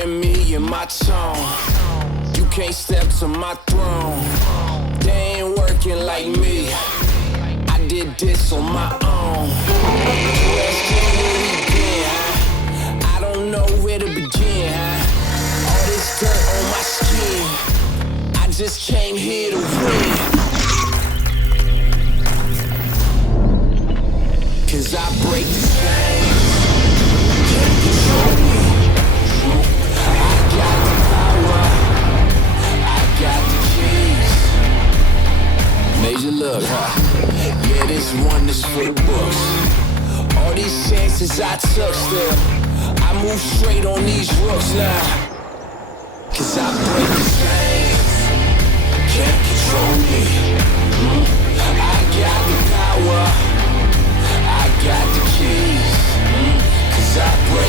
than me and my tone. You can't step to my throne. They ain't working like me. I did this on my own. Question where we been, huh? I don't know where to begin, huh? All this dirt on my skin. I just came here to win. 'Cause I break the chains. Can't control me. I got the power. I got the keys. Major look, huh? Yeah, this one is for the books. All these chances I took still. I move straight on these rooks now. 'Cause I break the chains. Can't control me. I got the power. I got the keys. 'Cause I break